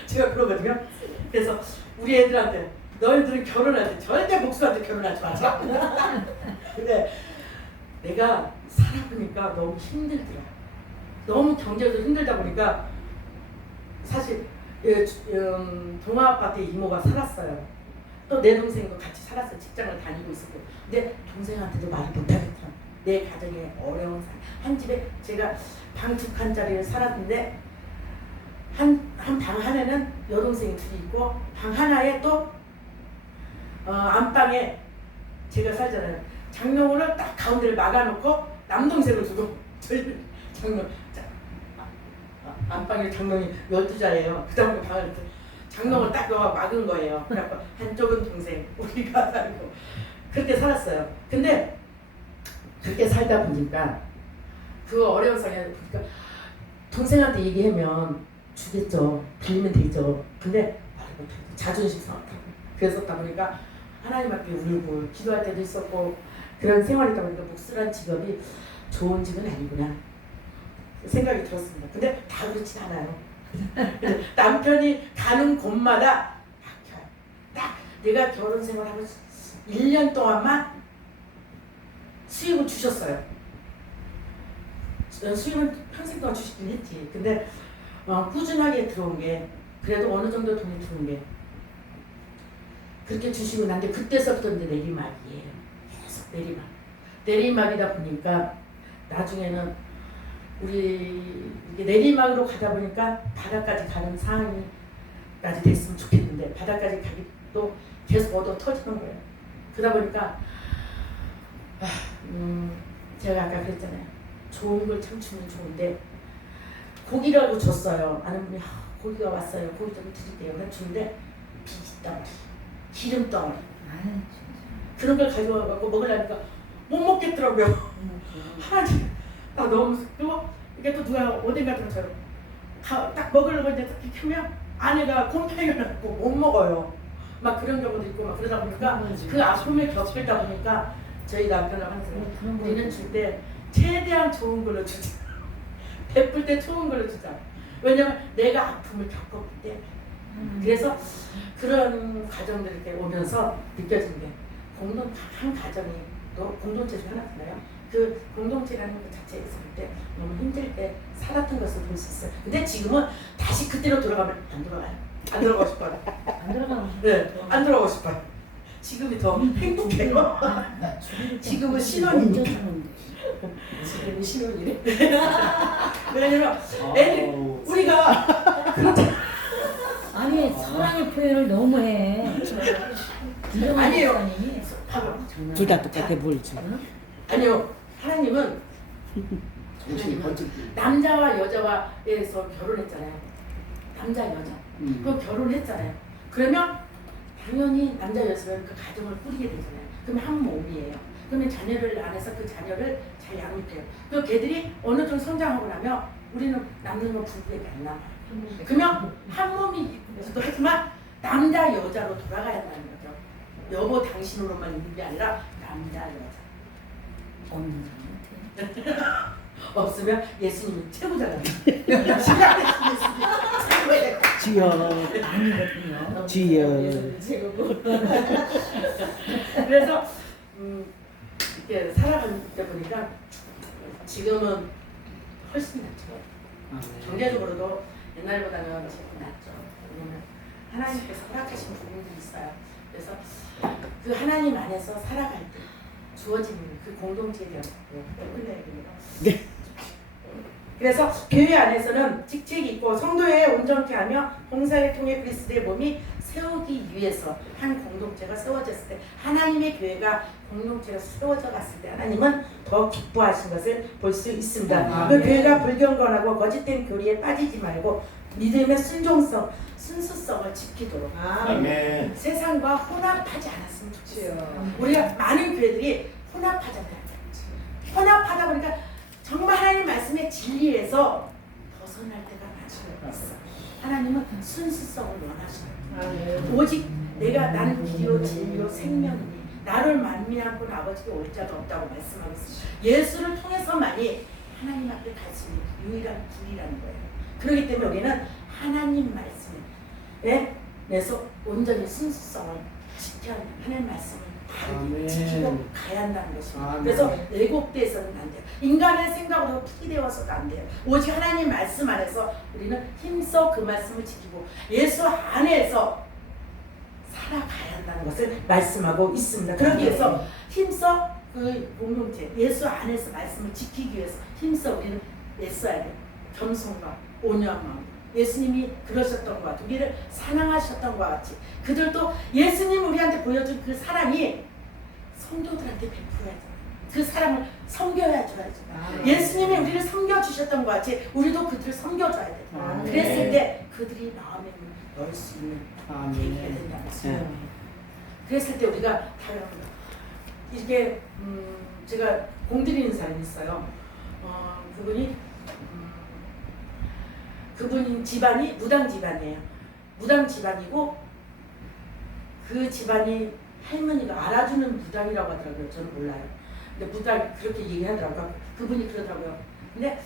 제가 그러거든요. 그래서 우리 애들한테 너희들은 결혼할 때 절대 목수한테 결혼하지 마자. 근데 내가 살아보니까 너무 힘들더라. 너무 경제적으로 힘들다 보니까 사실 동아아파트에 이모가 살았어요. 또 내 동생도 같이 살았어요. 직장을 다니고 있었고. 근데 동생한테도 말을 못하겠더라. 내 가정의 어려운 한 집에 제가 방 2칸짜리를 살았는데 한 방 하나는 여동생이 둘이 있고 방 하나에 또 안방에 제가 살잖아요. 장롱을 딱 가운데를 막아놓고 남동생을 두고 저희 장롱 안방에 장롱이 12자예요. 그 다음에 방을 장롱을 딱 막은 거예요. 그래갖고 한쪽은 동생 우리가 살고 그렇게 살았어요. 근데 그렇게 살다 보니까 그 어려운 상황에 보니까 동생한테 얘기하면 주겠죠. 빌리면 되죠. 근데 말을 못하고 자존심 상하고 그랬었다 보니까 하나님 앞에 울고 기도할 때도 있었고 그런 생활이다 보니까 목수란 직업이 좋은 직은 아니구나 생각이 들었습니다. 근데 다 그렇진 않아요. 남편이 가는 곳마다 바뀌어요. 딱 내가 결혼 생활하고 1년 동안만 수입을 주셨어요. 수입은 평생 동안 주시긴 했지. 근데 꾸준하게 들어온 게 그래도 어느 정도 돈이 들어온 게 그렇게 주시고 난데 그때서부터 이제 내리막이에요. 계속 내리막이다 보니까 나중에는 우리 이게 내리막으로 가다 보니까 바다까지 가는 상황이까지 됐으면 좋겠는데 바다까지 가기도 계속 얻어 터지는 거예요. 그러다 보니까 제가 아까 그랬잖아요. 좋은 걸 참치면 좋은데 고기라고 줬어요. 아는 분이 고기가 왔어요. 고기 좀 드릴게요. 그래서 주는데 비지덩어리, 기름덩어리 그런 걸 가져와갖고 먹으려니까 못 먹겠더라고요. 하나님 나 너무 그리고 이게 또 누가 어딘가 들어서요. 딱 먹으려고 이제 딱 켜면 아내가 곰팡이가 나고 못 먹어요. 막 그런 경우도 있고 막 그러다 보니까 그 아픔을 겪다 보니까 저희 남편하고 항상 우리는 줄 때 최대한 좋은 걸로 주자. 베풀 때 좋은 걸로 주자. 왜냐면 내가 아픔을 겪었기 때문에. 그래서 그런 가정들이 이렇게 오면서 느껴지는 게 한 가정이 또 공동체 중 하나잖아요. 그 공동체라는 것 자체에 있을 때 너무 힘들 때 살았던 것을 볼 수 있어요. 근데 지금은 다시 그때로 돌아가면 안 돌아가요. 안 돌아가고 싶어요. 안 들어가면 네, 안 돌아가고 싶어요. 지금이 더 행복해요. 지금은 신혼이니까. 지금은 신혼이래. 왜냐면 애들 우리가 아니 사랑의 표현을 너무 해. 아니에요. 둘 다 똑같아 뭘 줘. 아니요. 하나님은 정신이 번쩍. 남자와 여자와에서 결혼했잖아요. 남자 여자. 그럼 결혼했잖아요. 그러면 당연히 남자 여자는 그 가정을 꾸리게 되잖아요. 그러면 한 몸이에요. 그러면 자녀를 안에서 그 자녀를 잘 양육해요. 그 걔들이 어느 정도 성장하고 나면 우리는 남는 건 부부에게 안 남아요. 그러면 한 몸이기도 하지만 남자 여자로 돌아가야 한다는 거죠. 여보 당신으로만 있는 게 아니라 남자 여자. 없는 사람한테. 없으면 예수님이 최고잖아요. 시간에 예수님이 최고예요. 지여. 아니거든요. 지여. 예수님이 최고고. 그래서 이렇게 살아가다 보니까 지금은 훨씬 낫죠. 경제적으로도 옛날보다는 조금 낫죠. 왜냐면 하나님께서 허락하신 부분들이 있어요. 그래서 그 하나님 안에서 살아갈 때 주어지는 그 공동체에 대한 끝내야 됩니다. 네. 그래서 교회 안에서는 직책이 있고 성도의 온전케 하며 봉사를 통해 그리스도의 몸이 세우기 위해서 한 공동체가 세워졌을 때 하나님의 교회가 공동체가 세워져 갔을 때 하나님은 더 기뻐하신 것을 볼 수 있습니다. 그 교회가 불경건하고 거짓된 교리에 빠지지 말고 믿음의 순수성을 지키도록 아멘. 세상과 혼합하지 않았으면 좋겠어요. 우리가 많은 교회들이 혼합하잖아요. 혼합하다 보니까 정말 하나님 말씀의 진리에서 벗어날 때가 많죠. 하나님은 순수성을 원하시는 오직 나는 길이요 진리요 생명이니 나를 만민하고는 아버지께 올 자가 없다고 말씀하겠습니다. 예수를 통해서만이 하나님 앞에 갈 수 있는 유일한 길이라는 거예요. 그렇기 때문에 우리는 하나님 말씀에 내서 온전히 순수성을 지켜야 합니다. 하나님 말씀을 바르게 지키고 가야 한다는 것입니다. 그래서 왜곡돼서는 안 돼요. 인간의 생각으로 풀이되어서도 안 돼요. 오직 하나님 말씀 안에서 우리는 힘써 그 말씀을 지키고 예수 안에서 살아가야 한다는 것을 말씀하고 있습니다. 그러기 위해서 힘써 그 공동체 예수 안에서 말씀을 지키기 위해서 힘써 우리는 애써야 돼요. 겸손과 온유한 마음. 예수님이 그러셨던 것 같이 우리를 사랑하셨던 것 같이 그들도 예수님 우리한테 보여준 그 사랑이 성도들한테 베풀어야죠. 그 사랑을 섬겨줘야죠. 예수님이 우리를 섬겨주셨던 것 같이 우리도 그들을 섬겨줘야 돼요. 그랬을 때 그들이 마음에 넣을 수 있는 계기가 된다는 거죠. 그랬을 때 우리가 다릅니다. 이게 제가 공들이는 사람이 있어요. 그분이 집안이 무당 집안이에요. 무당 집안이고 그 집안이 할머니가 알아주는 무당이라고 하더라고요. 저는 몰라요. 근데 무당 그렇게 얘기하더라고요. 그분이 그러더라고요. 근데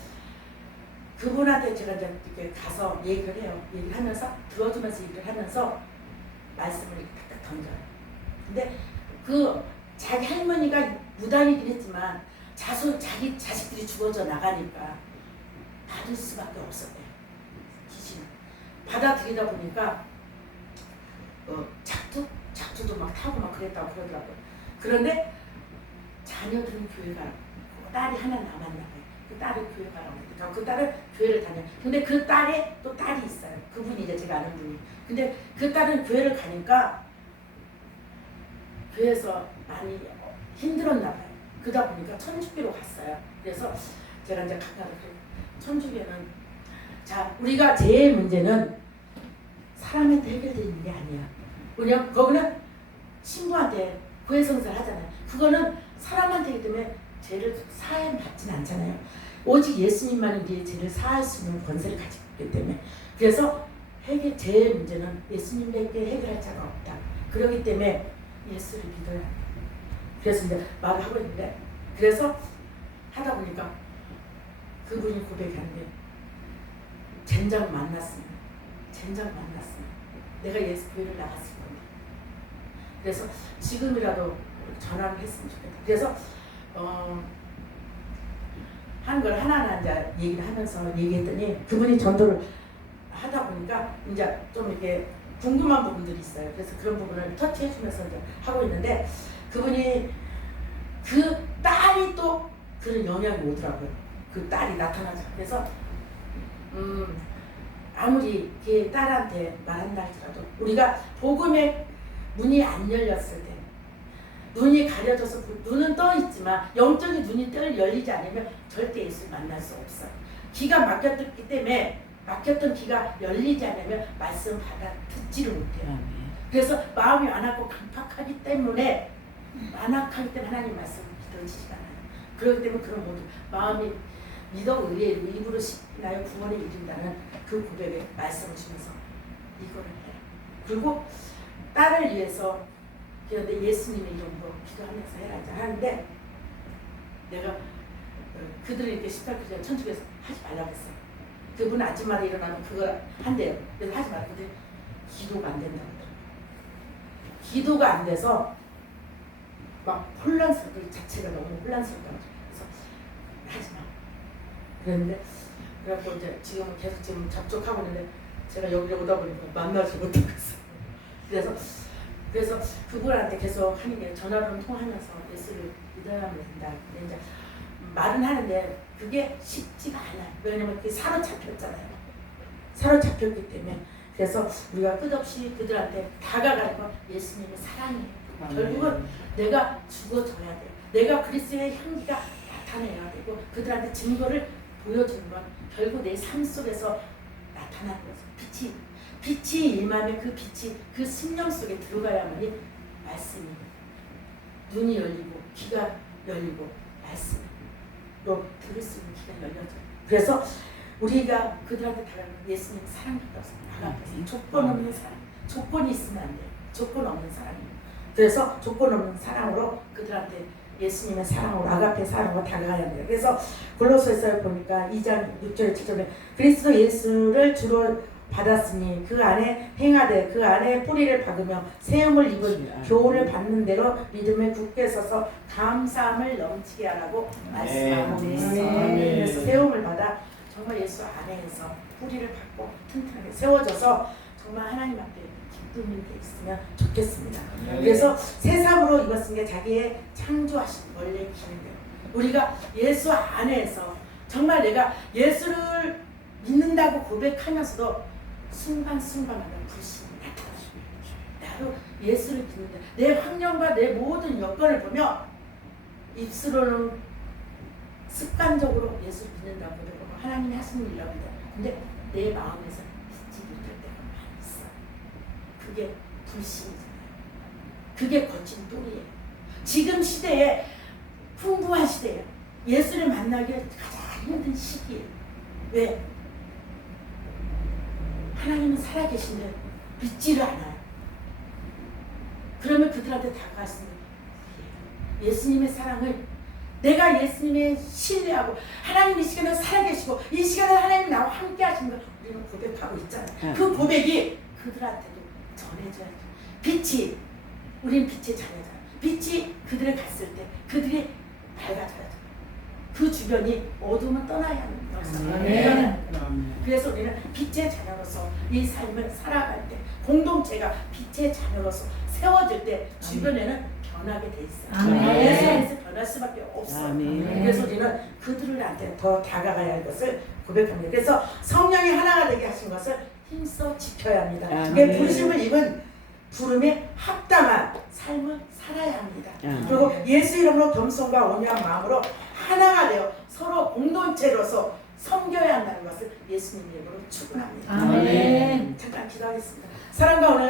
그분한테 제가 이제 이렇게 가서 얘기를 해요. 얘기를 하면서 들어주면서 얘기를 하면서 말씀을 이렇게 탁탁 던져요. 근데 그 자기 할머니가 무당이긴 했지만 자기 자식들이 죽어져 나가니까 받을 수밖에 없었대요. 귀신을 받아들이다 보니까 작두도 막 타고 막 그랬다고 그러더라고요. 그런데 자녀들은 교회 가라고 딸이 하나 남았나 봐요. 그 딸을 교회 가라고 그러니까 그 딸은 교회를 다녀요. 근데 그 딸에 또 딸이 있어요. 그분이 이제 제가 아는 분이. 근데 그 딸은 교회를 가니까 교회에서 많이 힘들었나 봐요. 그러다 보니까 천주교로 갔어요. 그래서 제가 이제 가까이 천주교는 자 우리가 제일 문제는 사람한테 해결되는 게 아니야. 왜냐면 거기는 신부한테 고해성사를 하잖아요. 그거는 사람한테이기 때문에 죄를 사해 받지는 않잖아요. 오직 예수님만이 우리의 죄를 사할 수 있는 권세를 가지고 있기 때문에 그래서 제일 문제는 예수님에게 해결할 자가 없다. 그렇기 때문에 예수를 믿어야 합니다. 그래서 이제 말을 하고 있는데 그래서 하다 보니까 그분이 고백하는데 젠장 만났으면 내가 예수 교회를 나갔을 건데 그래서 지금이라도 전화를 했으면 좋겠다. 그래서 한 걸 하나하나 이제 얘기를 하면서 얘기했더니 그분이 전도를 하다 보니까 이제 좀 이렇게 궁금한 부분들이 있어요. 그래서 그런 부분을 터치해주면서 이제 하고 있는데 그분이 그 딸이 또 그런 영향이 오더라고요. 그 딸이 나타나죠. 그래서 아무리 걔 딸한테 말한다 할지라도 우리가 복음의 문이 안 열렸을 때 눈이 가려져서 눈은 떠 있지만 영적인 눈이 열리지 않으면 절대 예수를 만날 수 없어요. 귀가 막혔기 때문에 막혔던 귀가 열리지 않으면 말씀 받아 듣지를 못해요. 그래서 마음이 완악하고 강팍하기 때문에 하나님 말씀을 믿어지지가 않아요. 그렇기 때문에 그런 모든 마음이 믿어 의뢰로 입으로 나의 구원에 이른다는 그 고백에 말씀을 주면서 이거를 해요. 그리고 딸을 위해서 그런데 예수님의 이름으로 기도하면서 해라 하는데 내가 그들을 이렇게 18절 천주교에서 하지 말라고 했어요. 그분 아침마다 일어나면 그걸 한대요. 그래서 하지 말라고 했더니 기도가 안 된다고 하더라고요. 기도가 안 돼서 막 혼란스럽고 그 자체가 너무 혼란스럽다고 그래서 하지 마. 그랬는데 그래갖고 이제 지금은 계속 지금 접촉하고 있는데 제가 여기 오다 보니까 만나지 못하고 있어요. 그래서 그분한테 계속 하는 게 전화로 통화하면서 예수를 믿어야만 된다. 근데 이제 말은 하는데 그게 쉽지가 않아요. 왜냐면 그게 사로잡혔잖아요. 사로잡혔기 때문에 그래서 우리가 끝없이 그들한테 다가가는 건 예수님의 사랑이에요. 결국은 내가 죽어져야 돼요. 내가 그리스도의 향기가 나타내야 되고 그들한테 증거를 보여주는 건 결국 내 삶 속에서 나타나는 거죠. 빛이 임하면 그 빛이 그 심령 속에 들어가야만이 말씀이 눈이 열리고 귀가 열리고 말씀으로 들을 수 있는 귀가 열려져요. 그래서 우리가 그들한테 다가가는 예수님 사랑밖에 없어요. 조건 없는 사랑. 조건이 있으면 안 돼요. 조건 없는 사랑이에요. 그래서 조건 없는 사랑으로 그들한테 예수님의 사랑으로 아가페 사랑으로 다가가야 돼요. 그래서 골로새서에 보니까 2장 6절에 7절에 그리스도 예수를 주로 받았으니 그 안에 행하되 그 안에 뿌리를 박으며 세움을 입은 교훈을 받는 대로 믿음에 굳게 서서 감사함을 넘치게 하라고 말씀하고 있어요. 그래서 세움을 받아 정말 예수 안에서 뿌리를 받고 튼튼하게 세워져서 정말 하나님 앞에 기쁨이 돼 있으면 좋겠습니다. 그래서 새삼으로 입었은 게 자기의 창조하신 원래 기능대로 우리가 예수 안에서 정말 내가 예수를 믿는다고 고백하면서도 순간순간마다 불신이 나타나요. 나도 예수를 믿는다. 내 환경과 내 모든 여건을 보며 입술로는 습관적으로 예수를 믿는다고 고백하고 하나님이 하시는 일이라고 해요. 근데 내 마음에서 믿지 못할 때가 많이 있어요. 그게 불신이잖아요. 그게 거친 똥이에요. 지금 시대에 풍부한 시대예요. 예수를 만나기 가장 힘든 시기예요. 왜? 하나님은 살아계신데 믿지를 않아요. 그러면 그들한테 다가갔으면 예수님의 사랑을 내가 예수님의 신뢰하고 하나님 이 시간에 살아계시고 이 시간에 하나님 나와 함께 하신 걸 우리는 고백하고 있잖아요. 그 고백이 그들한테도 전해져야죠. 빛이 우린 빛의 자녀잖아요. 빛이 그들을 갔을 때 그들이 밝아져야죠. 그 주변이 어둠은 떠나야 하는 역사예요. 그래서 우리는 빛의 자녀로서 이 삶을 살아갈 때 공동체가 빛의 자녀로서 세워질 때 주변에는 변하게 돼 있어요. 예수 안에서 변할 수밖에 없어요. 그래서 우리는 그들한테 더 다가가야 할 것을 고백합니다. 그래서 성령이 하나가 되게 하신 것을 힘써 지켜야 합니다. 부르심을 입은 부름에 합당한 삶을 살아야 합니다. 그리고 예수 이름으로 겸손과 온유한 마음으로 하나가 되어 서로 공동체로서 섬겨야 한다는 것을 예수님 이름으로 축원합니다. 아멘. 잠깐 기도하겠습니다. 사랑과 은혜가